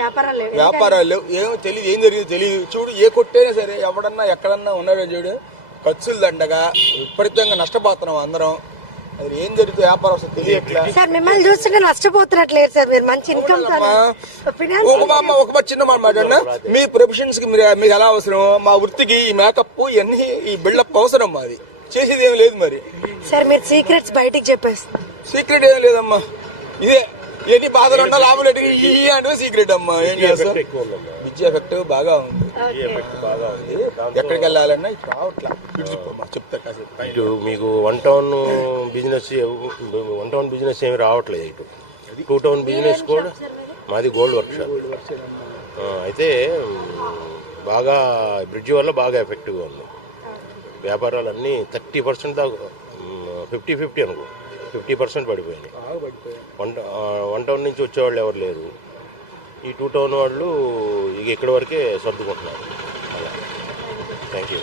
వ్యాపారాలు లేవు, ఏమో తెలియదు, ఏం జరిగింది తెలియదు. చూడు, ఏ కొట్టైనా సరే ఎవడన్నా ఎక్కడన్నా ఉన్నాడో చూడు, ఖర్చులు దండగా విపరీతంగా నష్టపోతున్నాం అందరం. అది ఏం జరుగుతుంది వ్యాపారం అసలు తెలియట్లేదు సార్. మిమ్మల్ని చూస్తుంటే నష్టపోతున్నట్లేదు సార్, మీరు మంచి ఇన్కమ్. ఒక చిన్న మాట, మీ ప్రొఫెషన్స్ కి మీకు ఎలా అవసరం, మా వృత్తికి ఈ మేకప్ ఇవన్నీ ఈ బిల్డప్ అవసరం, మాది చేసేది ఏం లేదు. మరి సార్ మీరు సీక్రెట్స్ బయటికి చెప్పేస్తారు. సీక్రెట్ ఏం లేదమ్మా, ఇదే ఎన్ని బాధలు ఉన్నా లాభం లేదు అంటే సీక్రెట్ అమ్మా. ఏం చేస్తాం, బిజీ ఎఫెక్ట్ బాగా ఉంది. ఎక్కడికి వెళ్ళాలన్నా రావట్లా, చెప్తా కాసేపు. ఇటు మీకు వన్ టౌన్ బిజినెస్ ఏమి రావట్లేదు. ఇటు 2 టౌన్ బిజినెస్ కూడా మాది గోల్డ్ వర్క్ షాప్. అయితే బాగా బ్రిడ్జి వల్ల బాగా ఎఫెక్టివ్గా ఉంది. వ్యాపారాలన్నీ 30% దాకా, 50-50 అనుకో, 50% పడిపోయినాయి. వన్ టౌన్ నుంచి వచ్చేవాళ్ళు ఎవరు లేరు. ఈ 2 టౌన్ వాళ్ళు ఇక ఇక్కడి వరకే సర్దుకుంటున్నారు. అలా. Thank you.